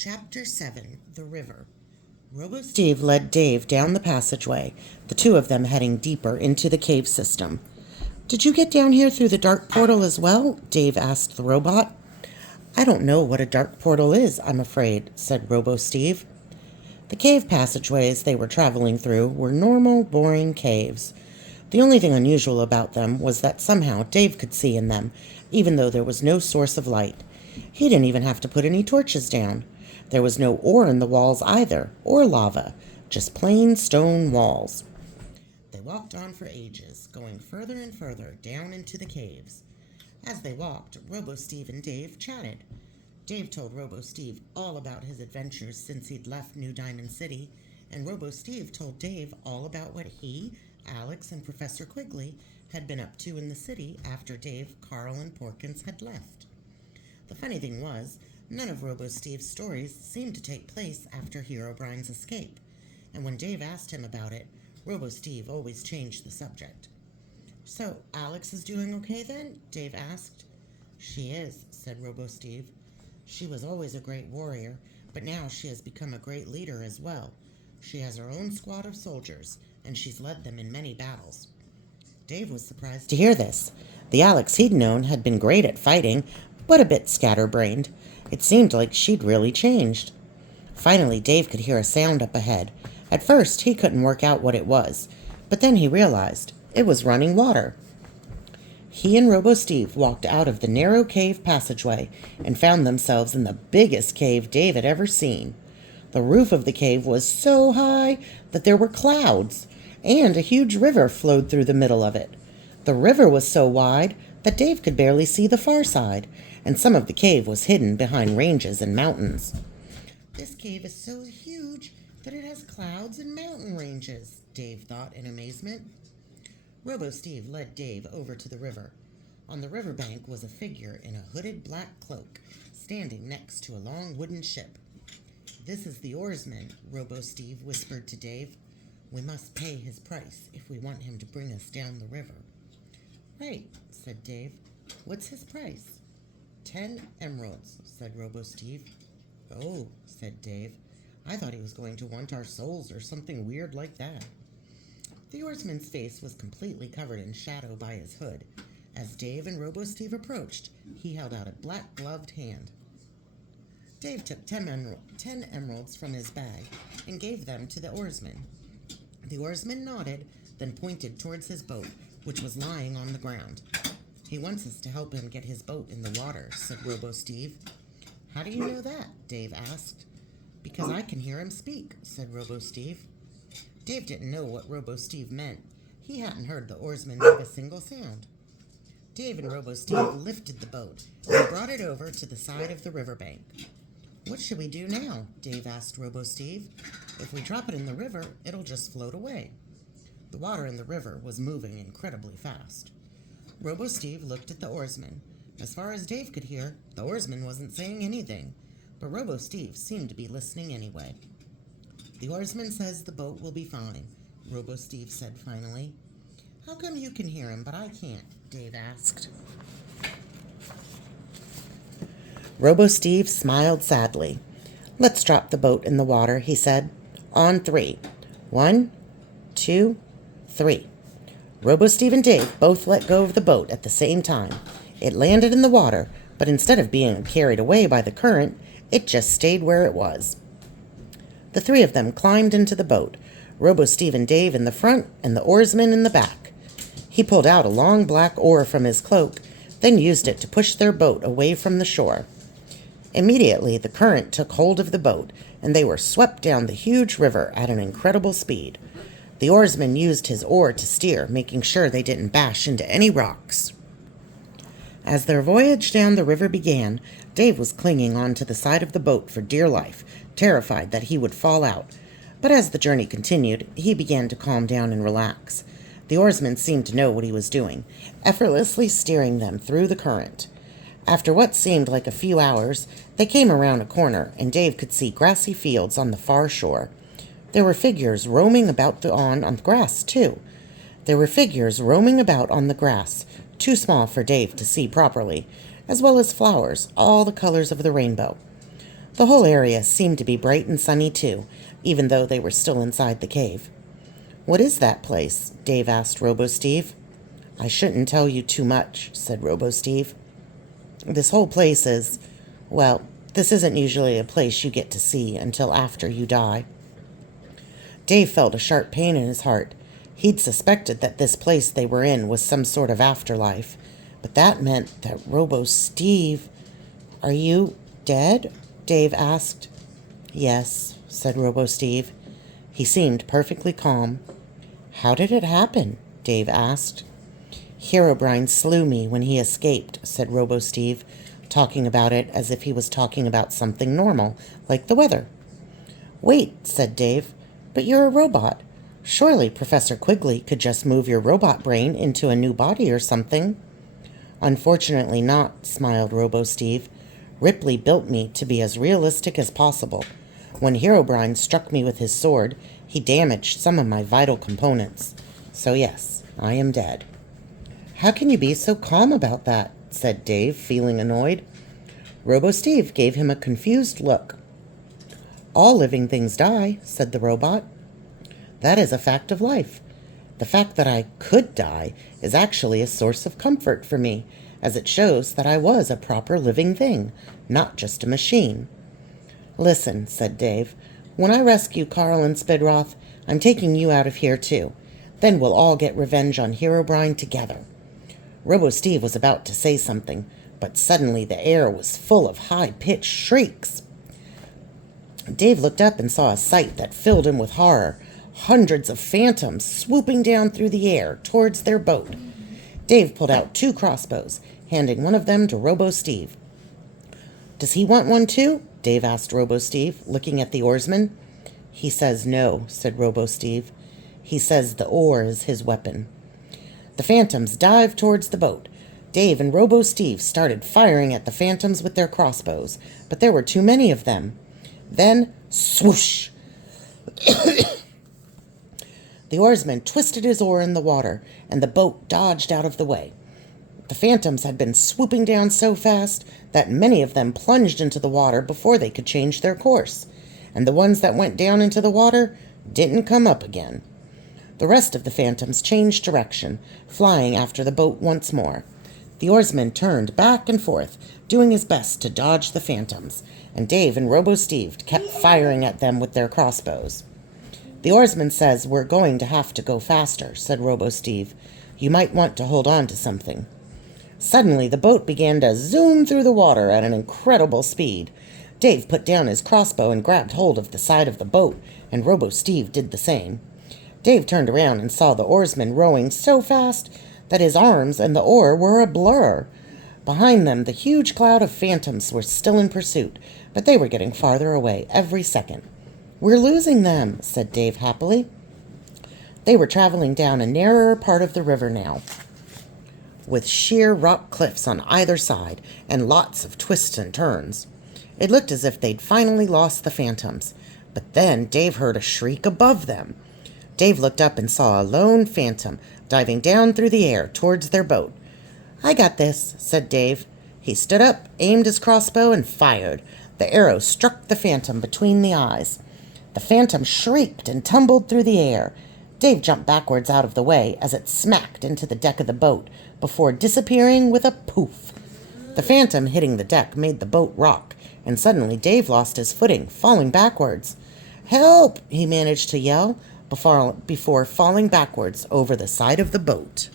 Chapter 7 The River. Robo-Steve led Dave down the passageway, the two of them heading deeper into the cave system. "Did you get down here through the dark portal as well?" Dave asked the robot. "I don't know what a dark portal is, I'm afraid," said Robo-Steve. The cave passageways they were traveling through were normal, boring caves. The only thing unusual about them was that somehow Dave could see in them, even though there was no source of light. He didn't even have to put any torches down. There was no ore in the walls either, or lava, just plain stone walls. They walked on for ages, going further and further down into the caves. As they walked, Robo-Steve and Dave chatted. Dave told Robo-Steve all about his adventures since he'd left New Diamond City, and Robo-Steve told Dave all about what he, Alex, and Professor Quigley had been up to in the city after Dave, Carl, and Porkins had left. The funny thing was, none of Robo-Steve's stories seemed to take place after Herobrine's escape, and when Dave asked him about it, Robo-Steve always changed the subject. "So, Alex is doing okay then?" Dave asked. "She is," said Robo-Steve. "She was always a great warrior, but now she has become a great leader as well. She has her own squad of soldiers, and she's led them in many battles." Dave was surprised to hear this. The Alex he'd known had been great at fighting, but a bit scatterbrained. It seemed like she'd really changed. Finally, Dave could hear a sound up ahead. At first, he couldn't work out what it was, but then he realized it was running water. He and Robo-Steve walked out of the narrow cave passageway and found themselves in the biggest cave Dave had ever seen. The roof of the cave was so high that there were clouds, and a huge river flowed through the middle of it. The river was so wide that Dave could barely see the far side, and some of the cave was hidden behind ranges and mountains. "This cave is so huge that it has clouds and mountain ranges," Dave thought in amazement. Robo-Steve led Dave over to the river. On the riverbank was a figure in a hooded black cloak, standing next to a long wooden ship. "This is the oarsman," Robo-Steve whispered to Dave. "We must pay his price if we want him to bring us down the river." "Right," said Dave. "What's his price?" 10 emeralds, said Robo-Steve. "Oh," said Dave. "I thought he was going to want our souls or something weird like that." The oarsman's face was completely covered in shadow by his hood. As Dave and Robo-Steve approached, he held out a black-gloved hand. Dave took 10 emeralds from his bag and gave them to the oarsman. The oarsman nodded, then pointed towards his boat, which was lying on the ground. "He wants us to help him get his boat in the water," said Robo-Steve. "How do you know that?" Dave asked. "Because I can hear him speak," said Robo-Steve. Dave didn't know what Robo-Steve meant. He hadn't heard the oarsman make a single sound. Dave and Robo-Steve lifted the boat and brought it over to the side of the riverbank. "What should we do now?" Dave asked Robo-Steve. "If we drop it in the river, it'll just float away." The water in the river was moving incredibly fast. Robo-Steve looked at the oarsman. As far as Dave could hear, the oarsman wasn't saying anything, but Robo-Steve seemed to be listening anyway. "The oarsman says the boat will be fine," Robo-Steve said finally. "How come you can hear him, but I can't?" Dave asked. Robo-Steve smiled sadly. "Let's drop the boat in the water," he said. "On 3. 1, 2, 3. Robo-Steve and Dave both let go of the boat at the same time. It landed in the water, but instead of being carried away by the current, it just stayed where it was. The three of them climbed into the boat, Robo-Steve and Dave in the front and the oarsman in the back. He pulled out a long black oar from his cloak, then used it to push their boat away from the shore. Immediately, the current took hold of the boat, and they were swept down the huge river at an incredible speed. The oarsman used his oar to steer, making sure they didn't bash into any rocks. As their voyage down the river began, Dave was clinging onto the side of the boat for dear life, terrified that he would fall out. But as the journey continued, he began to calm down and relax. The oarsman seemed to know what he was doing, effortlessly steering them through the current. After what seemed like a few hours, they came around a corner, and Dave could see grassy fields on the far shore. There were figures roaming about on the grass, too. There were figures roaming about on the grass, too small for Dave to see properly, as well as flowers, all the colors of the rainbow. The whole area seemed to be bright and sunny too, even though they were still inside the cave. "What is that place?" Dave asked Robo-Steve. "I shouldn't tell you too much," said Robo-Steve. "This whole place is, well, this isn't usually a place you get to see until after you die." Dave felt a sharp pain in his heart. He'd suspected that this place they were in was some sort of afterlife, but that meant that Robo-Steve... "Are you dead?" Dave asked. "Yes," said Robo-Steve. He seemed perfectly calm. "How did it happen?" Dave asked. "Herobrine slew me when he escaped," said Robo-Steve, talking about it as if he was talking about something normal, like the weather. "Wait," said Dave, "but you're a robot. Surely Professor Quigley could just move your robot brain into a new body or something." "Unfortunately not," smiled Robo-Steve. "Ripley built me to be as realistic as possible. When Herobrine struck me with his sword, he damaged some of my vital components. So yes, I am dead." "How can you be so calm about that?" said Dave, feeling annoyed. Robo-Steve gave him a confused look. "All living things die," said the robot. "That is a fact of life. The fact that I could die is actually a source of comfort for me, as it shows that I was a proper living thing, not just a machine." "Listen," said Dave, "when I rescue Carl and Spidroth, I'm taking you out of here too. Then we'll all get revenge on Herobrine together." Robo-Steve was about to say something, but suddenly the air was full of high-pitched shrieks. Dave looked up and saw a sight that filled him with horror. Hundreds of phantoms swooping down through the air towards their boat. Dave pulled out 2 crossbows, handing one of them to Robo-Steve. "Does he want one too?" Dave asked Robo-Steve, looking at the oarsman. "He says no," said Robo-Steve. "He says the oar is his weapon." The phantoms dived towards the boat. Dave and Robo-Steve started firing at the phantoms with their crossbows, but there were too many of them. Then, swoosh! The oarsman twisted his oar in the water, and the boat dodged out of the way. The phantoms had been swooping down so fast that many of them plunged into the water before they could change their course, and the ones that went down into the water didn't come up again. The rest of the phantoms changed direction, flying after the boat once more. The oarsman turned back and forth, doing his best to dodge the phantoms, and Dave and Robo-Steve kept firing at them with their crossbows. "The oarsman says we're going to have to go faster," said Robo-Steve. "You might want to hold on to something." Suddenly, the boat began to zoom through the water at an incredible speed. Dave put down his crossbow and grabbed hold of the side of the boat, and Robo-Steve did the same. Dave turned around and saw the oarsman rowing so fast that his arms and the oar were a blur. Behind them, the huge cloud of phantoms were still in pursuit, but they were getting farther away every second. "We're losing them," said Dave happily. They were traveling down a narrower part of the river now, with sheer rock cliffs on either side and lots of twists and turns. It looked as if they'd finally lost the phantoms, but then Dave heard a shriek above them. Dave looked up and saw a lone phantom diving down through the air towards their boat. "I got this," said Dave. He stood up, aimed his crossbow, and fired. The arrow struck the phantom between the eyes. The phantom shrieked and tumbled through the air. Dave jumped backwards out of the way as it smacked into the deck of the boat before disappearing with a poof. The phantom hitting the deck made the boat rock, and suddenly Dave lost his footing, falling backwards. "Help!" he managed to yell before falling backwards over the side of the boat.